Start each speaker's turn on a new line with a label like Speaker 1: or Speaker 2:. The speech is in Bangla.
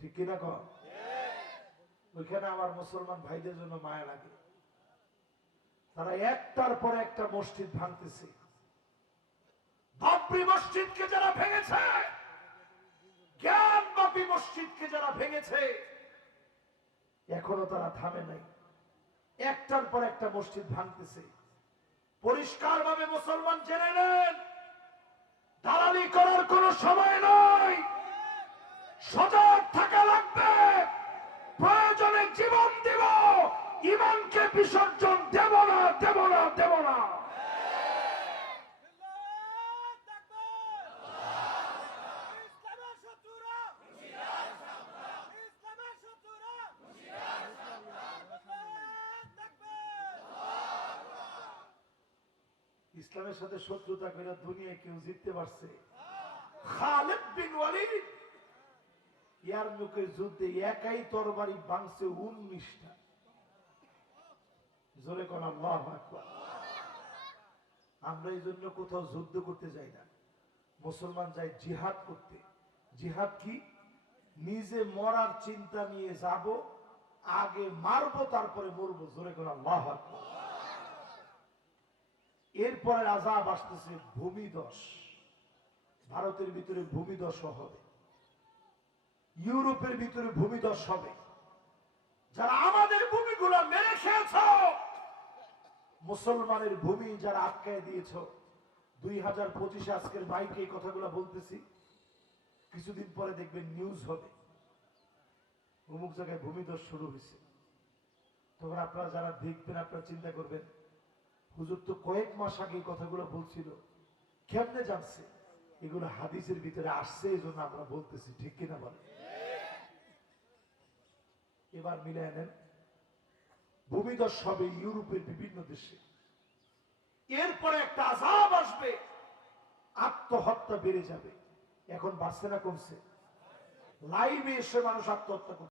Speaker 1: ঠিক কিনা? কর ওইখানে আমার মুসলমান ভাইদের জন্য মায়া লাগে। তারা একটার পর একটা মসজিদ ভাঙতেছে। বাবরি মসজিদকে যারা ভেঙেছে, জ্ঞান বাপি মসজিদকে যারা ভেঙেছে, এখনও তারা থামে নাই। একটার পর একটা মসজিদ ভাঙতেছে। পরিষ্কার ভাবে মুসলমান জেনে নেন, দালালি করার কোন সময় নয় সজাগ ইমানকে বিসর্জন দেব না দেব না দেব না।
Speaker 2: ইসলামের
Speaker 1: সাথে শত্রুতা করে দুনিয়ায় কেউ জিততে পারছে। খালেদ বিন ওয়ালিদ, ইয়ার মুখে যুদ্ধে একাই তরবারি বাংছে উনিশটা। জোরে আল্লাহ আমরা এই জন্য কোথাও যুদ্ধ করতে যাই না। মুসলমান যায় জিহাদ করতে। জিহাদ কি? নিজে মরার চিন্তা নিয়ে যাব, আগে মারবো, তারপরে মরবো। জোরে আল্লাহ এরপরে আজাব আসতেছে ভূমিদশ। ভারতের ভিতরে ভূমিদশ হবে। ইউরোপের ভিতরে ভূমিদশ হবে। যারা আমাদের মুসলমানের ভূমি যারা আটকায় দিয়েছ, দুই হাজার পঁচিশে আজকের বাইকে এই কথাগুলো বলতেছি। কিছুদিন পরে দেখবেন নিউজ হবে। অমুক জায়গায় ভূমিদশ শুরু হয়েছে। তখন আপনারা যারা দেখবেন, আপনারা চিন্তা করবেন, হুজুর তো কয়েক মাস আগে এই কথাগুলো বলছিল। কেমনে জানছে? এগুলো হাদিসের ভিতরে আসছে এই জন্য আমরা বলতেছি, ঠিক কিনা বলে এবার মিলে নেন। ভূমিদশ হবে ইউরোপের বিভিন্ন দেশে। এরপরে একটা আজাব আসবে, আত্মহত্যা বেড়ে যাবে। এখন বাড়ছে না কমছে। লাইভে এসে মানুষ আত্মহত্যা